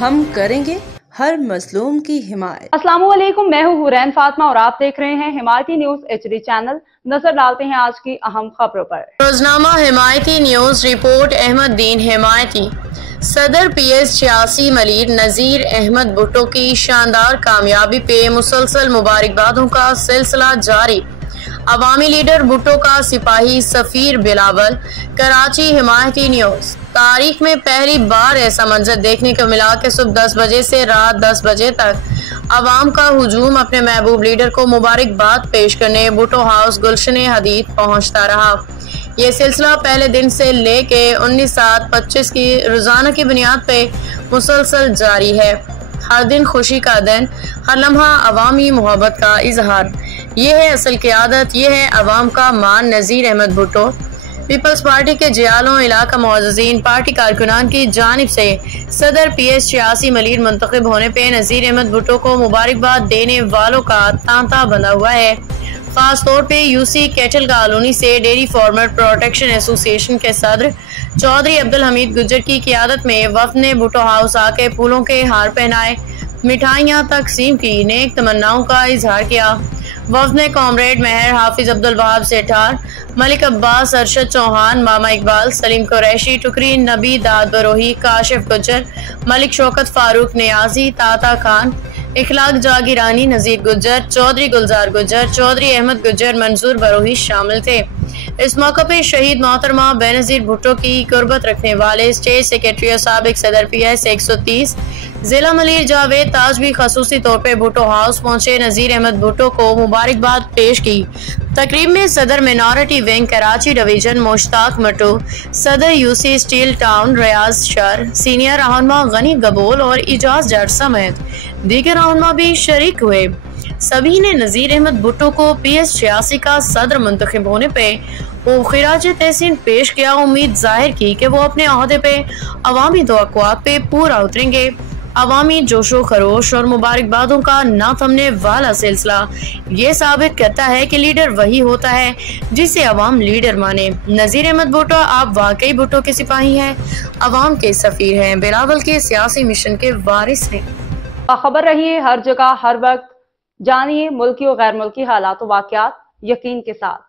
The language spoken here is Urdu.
ہم کریں گے ہر مظلوم کی حمایت۔ السلام علیکم، میں ہوں حورین فاطمہ اور آپ دیکھ رہے ہیں حمایتی نیوز HD چینل۔ نظر ڈالتے ہیں آج کی اہم خبروں پر۔ روزنامہ حمایتی نیوز رپورٹ احمد دین حمایتی۔ صدر PS 86 ملیر نذیر احمد بھٹو کی شاندار کامیابی پہ مسلسل مبارکبادوں کا سلسلہ جاری۔ عوامی لیڈر بھٹو کا سپاہی سفیر بلاول۔ کراچی حمایتی نیوز۔ تاریخ میں پہلی بار ایسا منظر دیکھنے کو ملا کہ صبح 10 بجے سے رات 10 بجے تک عوام کا ہجوم اپنے محبوب لیڈر کو مبارکباد پیش کرنے بھٹو ہاؤس گلشن حدید پہنچتا رہا۔ یہ سلسلہ پہلے دن سے لے کے 19/7/25 کی روزانہ کی بنیاد پہ مسلسل جاری ہے۔ ہر دن خوشی کا دن، ہر لمحہ عوامی محبت کا اظہار، یہ ہے اصل قیادت، یہ ہے عوام کا مان۔ نذیر احمد بھٹو۔ پیپلز پارٹی کے جیالوں علاقہ معززین پارٹی کارکنان کی جانب سے صدر PS 86 ملیر منتخب ہونے پہ نذیر احمد بھٹو کو مبارکباد دینے والوں کا تانتا بندھا ہوا ہے۔ خاص طور پہ UC کیٹل کالونی سے ڈیری فارمر پروٹیکشن ایسوسی ایشن کے صدر چودھری عبدالحمید گجر کی قیادت میں وفد نے بھٹو ہاؤس آ کے پھولوں کے ہار پہنائے، مٹھائیاں تقسیم کی، نیک تمناؤں کا اظہار کیا۔ وفد نے کامریڈ مہر حافظ عبدالوہاب سیٹھار، ملک عباس ارشد چوہان، ماما اقبال، سلیم قریشی، ٹکری نبی داد بروہی، کاشف گجر، ملک شوکت فاروق نیازی، تاتا خان، اخلاق جاگیرانی، نذیر گجر، چودھری گلزار گجر، چودھری احمد گجر، منظور بروہی شامل تھے۔ اس موقع پہ شہید محترمہ بینظیر بھٹو کی قربت رکھنے والے اسٹیٹ سیکرٹری اور سابق صدر PS 130 ضلع ملیر جاوید تاج بھی خصوصی طور پہ بھٹو ہاؤس پہنچے، نذیر احمد بھٹو کو مبارکباد پیش کی۔ تقریب میں صدر مائنارٹی ونگ کراچی ڈویژن مشتاق مٹو، صدر UC اسٹیل ٹاؤن ریاض شر، سینئر رہنما غنی گبول اور اعجاز جٹ سمیت دیگر رہنما بھی شریک ہوئے۔ سبھی نے نذیر احمد بھٹو کو PS 86 کا صدر منتخب ہونے پہ خراج تحسین پیش کیا، امید ظاہر کی کہ وہ اپنے عہدے پہ عوامی توقعات پہ پورا اتریں گے۔ عوامی جوش و خروش اور مبارکبادوں کا نہ تھمنے والا سلسلہ یہ ثابت کرتا ہے کہ لیڈر وہی ہوتا ہے جسے عوام لیڈر مانے۔ نذیر احمد بھٹو آپ واقعی بھٹو کے سپاہی ہیں، عوام کے سفیر ہیں، بلاول کے سیاسی مشن کے وارث ہیں۔ باخبر رہیے ہر جگہ ہر وقت، جانیے ملکی و غیر ملکی حالات و واقعات یقین کے ساتھ۔